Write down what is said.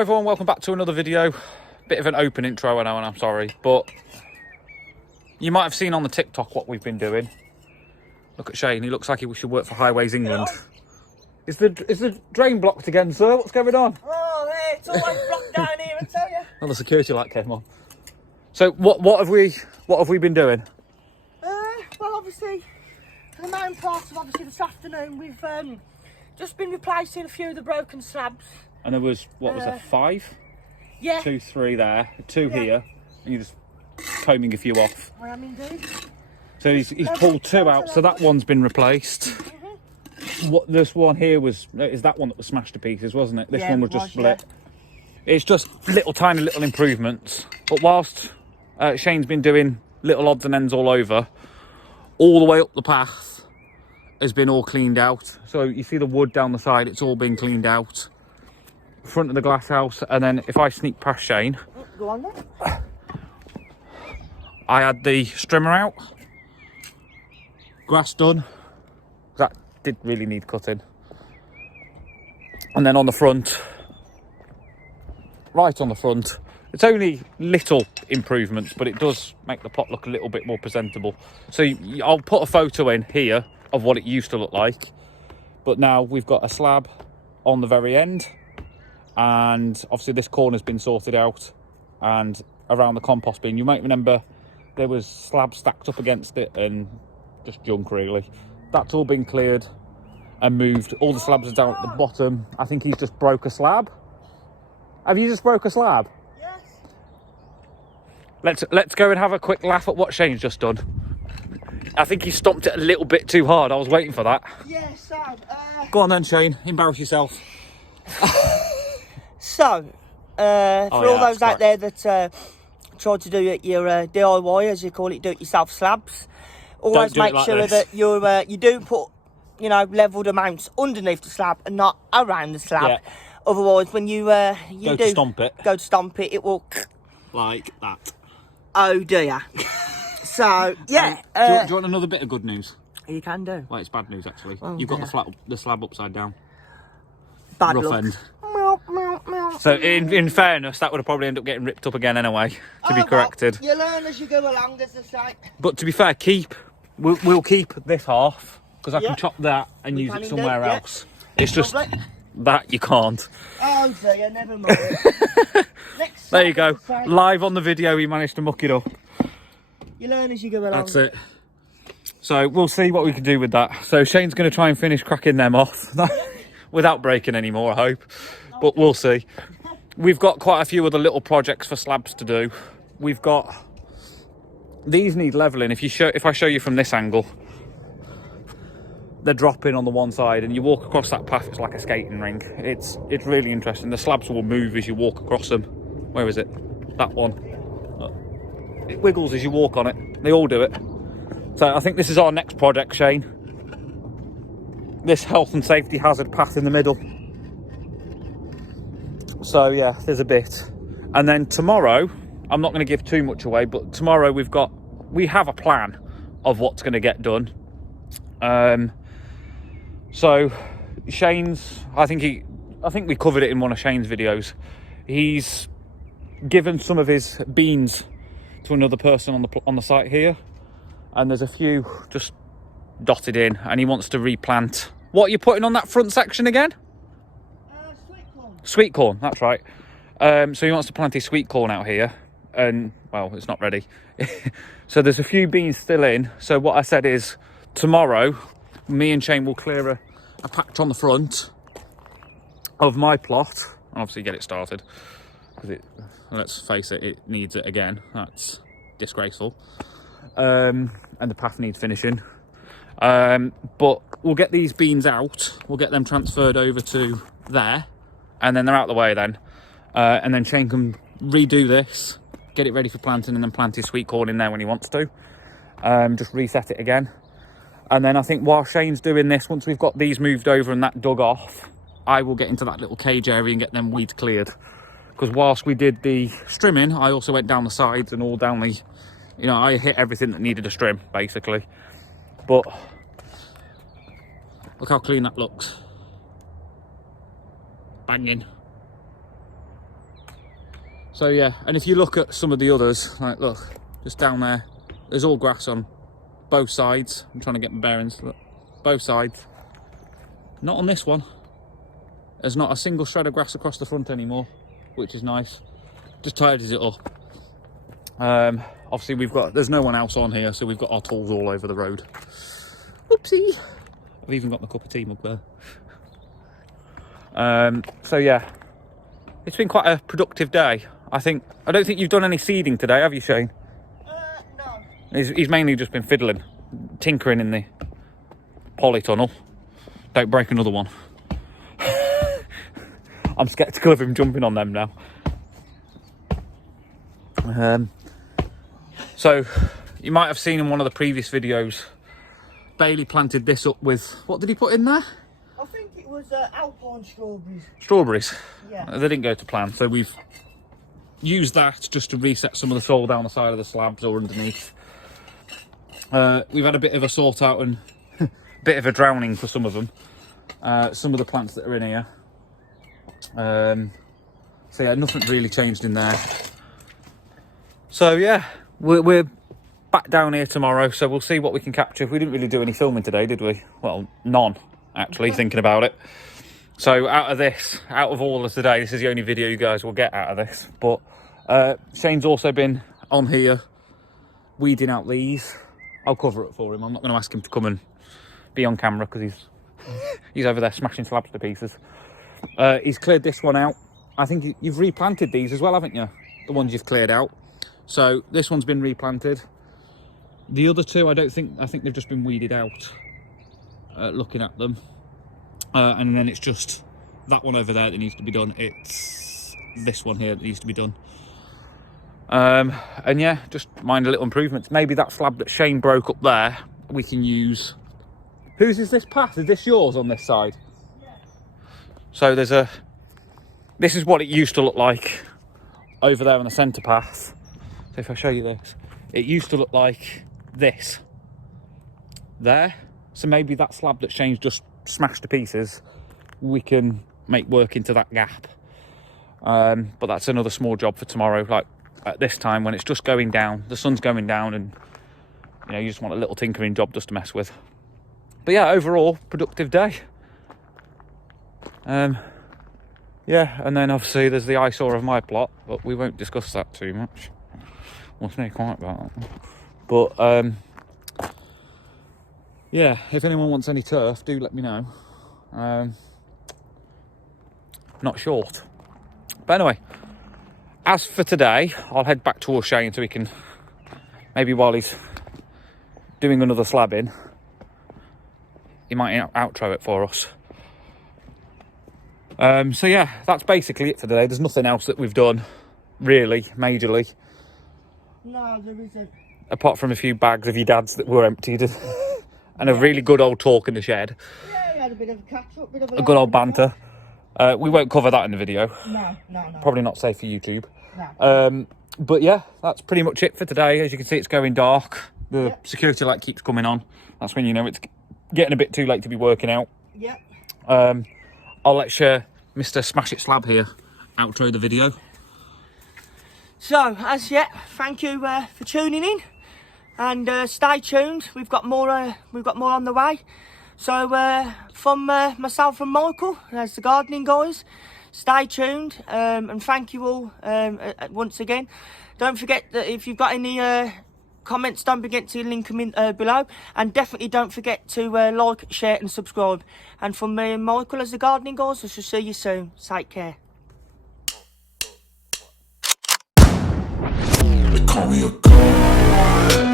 everyone, welcome back to another video. Bit of an open intro, I know, and I'm sorry, but you might have seen on the TikTok what we've been doing. Look at Shane, he looks like he should work for Highways England. Is the drain blocked again, sir? What's going on? Oh, hey, it's always blocked down here, I tell you. Well, the security light came on. So what have we been doing? Well, obviously, for the main part of obviously this afternoon, we've just been replacing a few of the broken slabs. And there was, what was there, 5? Yeah. 2, 3 there, 2 here, and you're just combing a few off. I am indeed. So he's pulled 2 out, so that one's been replaced. What this one here is that one that was smashed to pieces, wasn't it? This one was just split. Yeah. It's just tiny little improvements. But whilst Shane's been doing little odds and ends all over, all the way up the path has been all cleaned out. So you see the wood down the side, it's all been cleaned out. Front of the glass house, and then if I sneak past Shane, go on then. I had the strimmer out, grass done. That did really need cutting. And then on the front, right on the front, it's only little improvements, but it does make the plot look a little bit more presentable. So I'll put a photo in here of what it used to look like, but now we've got a slab on the very end, and obviously this corner's been sorted out, and around the compost bin, you might remember there was slabs stacked up against it and just junk really. That's all been cleared and moved. All the slabs are down at the bottom. I think he's just broke a slab. Have you just broke a slab? Yes. Let's go and have a quick laugh at what Shane's just done. I think he stomped it a little bit too hard. I was waiting for that. Yes, so, Go on then, Shane. Embarrass yourself. So, for all those out there that try to do your DIY, as you call it, do-it-yourself slabs, always make sure that you do put, levelled amounts underneath the slab and not around the slab. Yeah. Otherwise, when you go to stomp it, it will like that. Oh dear. So yeah. Do you want another bit of good news? You can do. Well, it's bad news actually. Oh, you've got the slab upside down. Bad rough luck. End. So in fairness, that would have probably ended up getting ripped up again anyway, to be corrected. Well, you learn as you go along, as they say. But to be fair, we'll keep this half, because I can chop that and use it somewhere else. It's just that you can't. Oh dear, never mind. There you go. Live on the video, he managed to muck it up. You learn as you go along. That's it. So we'll see what we can do with that. So Shane's going to try and finish cracking them off without breaking any more, I hope. But we'll see. We've got quite a few other little projects for slabs to do. We've got these need leveling. If I show you from this angle, they're dropping on the one side, and you walk across that path, it's like a skating rink. It's really interesting. The slabs will move as you walk across them. Where is it? That one. It wiggles as you walk on it. They all do it. So I think this is our next project, Shane. This health and safety hazard path in the middle. So yeah, there's a bit. And then tomorrow, I'm not going to give too much away, but tomorrow we have a plan of what's going to get done. So Shane's, I think we covered it in one of Shane's videos. He's given some of his beans to another person on the site here, and there's a few just dotted in, and he wants to replant. What are you putting on that front section again? Sweet corn. Sweet corn, that's right. So he wants to plant his sweet corn out here, and well, it's not ready. So there's a few beans still in. So what I said is, tomorrow me and Shane will clear a patch on the front of my plot and obviously get it started, because let's face it, it needs it again. That's disgraceful. And the path needs finishing. But we'll get these beans out, we'll get them transferred over to there, and then they're out the way then. And then Shane can redo this, get it ready for planting, and then plant his sweet corn in there when he wants to. Just reset it again. And then I think while Shane's doing this, once we've got these moved over and that dug off, I will get into that little cage area and get them weeds cleared. Because whilst we did the strimming, I also went down the sides and all down the, I hit everything that needed a trim, basically. But look how clean that looks. Banging. So yeah, and if you look at some of the others, like look, just down there, there's all grass on both sides. I'm trying to get my bearings. Look, both sides. Not on this one. There's not a single shred of grass across the front anymore, which is nice. Just tidies it up. Obviously there's no one else on here, so we've got our tools all over the road. Whoopsie. I've even got my cup of tea mug there. So yeah, it's been quite a productive day. I don't think you've done any seeding today, have you, Shane? No. He's mainly just been fiddling, tinkering in the polytunnel. Don't break another one. I'm sceptical of him jumping on them now. So you might have seen in one of the previous videos, Bailey planted this up with, what did he put in there? I think it was alpine strawberries. Strawberries? Yeah. They didn't go to plan, so we've used that just to reset some of the soil down the side of the slabs or underneath. We've had a bit of a sort out and a bit of a drowning for some of them. Some of the plants that are in here. So yeah, nothing's really changed in there. So yeah, we're back down here tomorrow, so we'll see what we can capture. We didn't really do any filming today, did we? Well, none, actually, thinking about it. So out of all of today, this is the only video you guys will get out of this. But Shane's also been on here weeding out these. I'll cover it for him. I'm not going to ask him to come and be on camera because he's over there smashing slabs to pieces. He's cleared this one out. I think you've replanted these as well, haven't you? The ones you've cleared out. So this one's been replanted. The other two, I think they've just been weeded out, looking at them. And then it's just that one over there that needs to be done. It's this one here that needs to be done. And yeah, just minor little improvements. Maybe that slab that Shane broke up there, we can use. Whose is this path? Is this yours on this side? Yeah. So this is what it used to look like over there on the centre path. So if I show you this, it used to look like this there. So maybe that slab that Shane's just smashed to pieces, we can make work into that gap. But that's another small job for tomorrow. Like at this time when it's just going down, the sun's going down, and you know, you just want a little tinkering job just to mess with. But yeah, overall productive day. Yeah, and then obviously there's the eyesore of my plot, but we won't discuss that too much. We'll stay quiet about that. But yeah, if anyone wants any turf, do let me know. Not short. But anyway, as for today, I'll head back towards Shane so he can, maybe while he's doing another slab in, he might outro it for us. So yeah, that's basically it for today. There's nothing else that we've done, really, majorly. No, there isn't. Apart from a few bags of your dad's that were emptied. And a really good old talk in the shed. Yeah, we had a bit of a catch-up. A good old banter. We won't cover that in the video. No. Probably not safe for YouTube. No. But yeah, that's pretty much it for today. As you can see, it's going dark. The security light keeps coming on. That's when you know it's getting a bit too late to be working out. Yeah. I'll let Mr. Smash It Slab here outro the video. So, as yet, thank you for tuning in, and stay tuned. We've got more on the way. So, from myself and Michael, as the gardening guys, stay tuned, and thank you all once again. Don't forget that if you've got any comments, don't forget to link them in below, and definitely don't forget to like, share and subscribe. And from me and Michael as the gardening guys, I shall see you soon. Take care. They call me a god.